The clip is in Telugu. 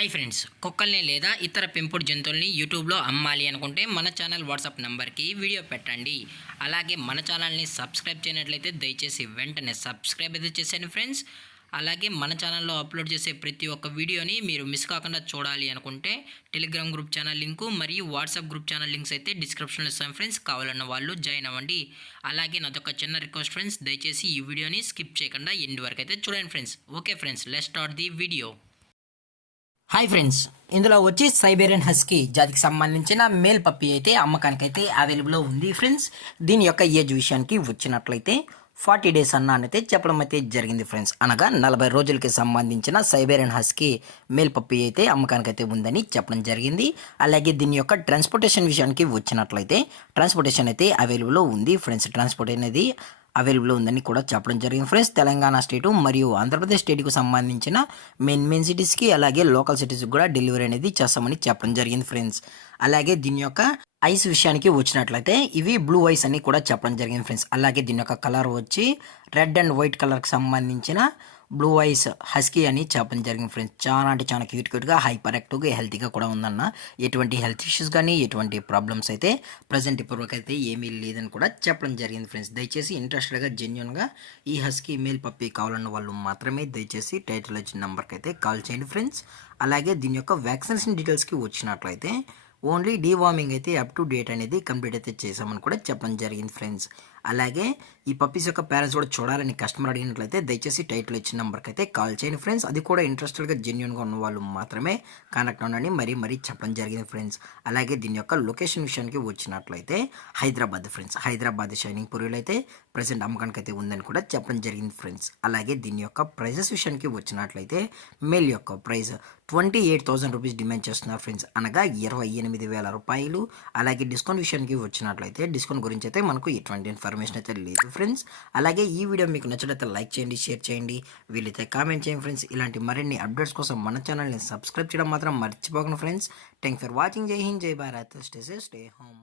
హాయ్ ఫ్రెండ్స్, కుక్కల్ని లేదా ఇతర పెంపుడు జంతువుల్ని యూట్యూబ్లో అమ్మాలి అనుకుంటే మన ఛానల్ వాట్సాప్ నెంబర్కి వీడియో పెట్టండి. అలాగే మన ఛానల్ని సబ్స్క్రైబ్ చేయనట్లయితే దయచేసి వెంటనే సబ్స్క్రైబ్ అయితే చేసేయండి ఫ్రెండ్స్. అలాగే మన ఛానల్లో అప్లోడ్ చేసే ప్రతి ఒక్క వీడియోని మీరు మిస్ కాకుండా చూడాలి అనుకుంటే టెలిగ్రామ్ గ్రూప్ ఛానల్ లింకు మరియు వాట్సాప్ గ్రూప్ ఛానల్ లింక్స్ అయితే డిస్క్రిప్షన్లో ఇస్తాను ఫ్రెండ్స్. కావాలన్న వాళ్ళు జాయిన్ అవ్వండి. అలాగే నాదొక చిన్న రిక్వెస్ట్ ఫ్రెండ్స్, దయచేసి ఈ వీడియోని స్కిప్ చేయకుండా ఎండ్ వరకు అయితే చూడండి friends. Okay friends, let's start the video. Hi friends, ఇందులో వచ్చి సైబేరియన్ హస్కీ జాతికి సంబంధించిన మేల్ పప్పీ అయితే అమ్మకానికి అయితే అవైలబుల్లో ఉంది ఫ్రెండ్స్. దీని యొక్క ఏజ్ విషయానికి వచ్చినట్లయితే 40 డేస్ అన్నానైతే చెప్పడం అయితే జరిగింది ఫ్రెండ్స్. అనగా 40 రోజులకి సంబంధించిన సైబేరియన్ హస్కీ మేల్ పప్పీ అయితే అమ్మకానికి అయితే ఉందని చెప్పడం జరిగింది. అలాగే దీని యొక్క ట్రాన్స్పోర్టేషన్ విషయానికి వచ్చినట్లయితే ట్రాన్స్పోర్టేషన్ అయితే అవైలబుల్లో ఉంది ఫ్రెండ్స్. ట్రాన్స్పోర్ట్ అనేది అవైలబుల్ ఉందని కూడా చెప్పడం జరిగింది ఫ్రెండ్స్. తెలంగాణ స్టేటు మరియు ఆంధ్రప్రదేశ్ స్టేట్కి సంబంధించిన మెయిన్ సిటీస్కి అలాగే లోకల్ సిటీస్కి కూడా డెలివరీ అనేది చేస్తామని చెప్పడం జరిగింది ఫ్రెండ్స్. అలాగే దీని యొక్క ఐస్ విషయానికి వచ్చినట్లయితే ఇవి బ్లూ ఐస్ అని కూడా చెప్పడం జరిగింది ఫ్రెండ్స్. అలాగే దీని యొక్క కలర్ వచ్చి రెడ్ అండ్ వైట్ కలర్కి సంబంధించిన బ్లూ ఐస్ హస్కీ అని చెప్పడం జరిగింది ఫ్రెండ్స్. చాలా అంటే చాలా క్యూట్గా హైపర్ యాక్టివ్గా హెల్తీగా కూడా ఉందన్న. ఎటువంటి హెల్త్ ఇష్యూస్ కానీ ఎటువంటి ప్రాబ్లమ్స్ అయితే ప్రజెంట్ ఇప్పటివరకు అయితే ఏమీ లేదని కూడా చెప్పడం జరిగింది ఫ్రెండ్స్. దయచేసి ఇంట్రెస్టెడ్గా జెన్యున్గా ఈ హస్కీ మేల్ పప్పీ కావాలన్న వాళ్ళు మాత్రమే దయచేసి టైటిల్ వచ్చిన నెంబర్కి అయితే కాల్ చేయండి ఫ్రెండ్స్. అలాగే దీని యొక్క వ్యాక్సినేషన్ డీటెయిల్స్కి వచ్చినట్లయితే ఓన్లీ డీవార్మింగ్ అయితే అప్ టు డేట్ అనేది కంప్లీట్ అయితే చేసామని కూడా చెప్పడం జరిగింది ఫ్రెండ్స్. అలాగే ఈ పప్పీస్ యొక్క పేరెంట్స్ కూడా చూడాలని కస్టమర్ అడిగినట్లయితే దయచేసి టైటిల్ ఇచ్చిన నెంబర్కి అయితే కాల్ చేయండి ఫ్రెండ్స్. అది కూడా ఇంట్రెస్టెడ్గా జెన్యున్గా ఉన్న వాళ్ళు మాత్రమే కాంటాక్ట్ అవ్వండి మరీ చెప్పడం జరిగింది ఫ్రెండ్స్. అలాగే దీని యొక్క లొకేషన్ విషయానికి వచ్చినట్లయితే హైదరాబాద్ ఫ్రెండ్స్. హైదరాబాద్ షైనింగ్ పూరిలో అయితే ప్రజెంట్ అమ్మకానికి అయితే ఉందని కూడా చెప్పడం జరిగింది ఫ్రెండ్స్. అలాగే దీని యొక్క ప్రైజెస్ విషయానికి వచ్చినట్లయితే మేల్ యొక్క ప్రైస్ 28,000 రూపీస్ డిమాండ్ చేస్తున్నారు ఫ్రెండ్స్. అనగా 28,000 రూపాయలు. అలాగే డిస్కౌంట్ విషయానికి వచ్చినట్లయితే డిస్కౌంట్ గురించి అయితే మనకు ఎటువంటి ఇన్ఫర్మేషన్ అయితే లేదు ఫ్రెండ్స్. అలాగే ఈ వీడియో మీకు నచ్చినట్లయితే లైక్ చేయండి, షేర్ చేయండి, వీలైతే కామెంట్ చేయండి ఫ్రెండ్స్. ఇలాంటి మరిన్ని అప్డేట్స్ కోసం మన ఛానల్ని సబ్స్క్రైబ్ చేయడం మాత్రం మర్చిపోకండి ఫ్రెండ్స్. Thank for watching. జై హింద్, జై Bharat, stay safe, stay home.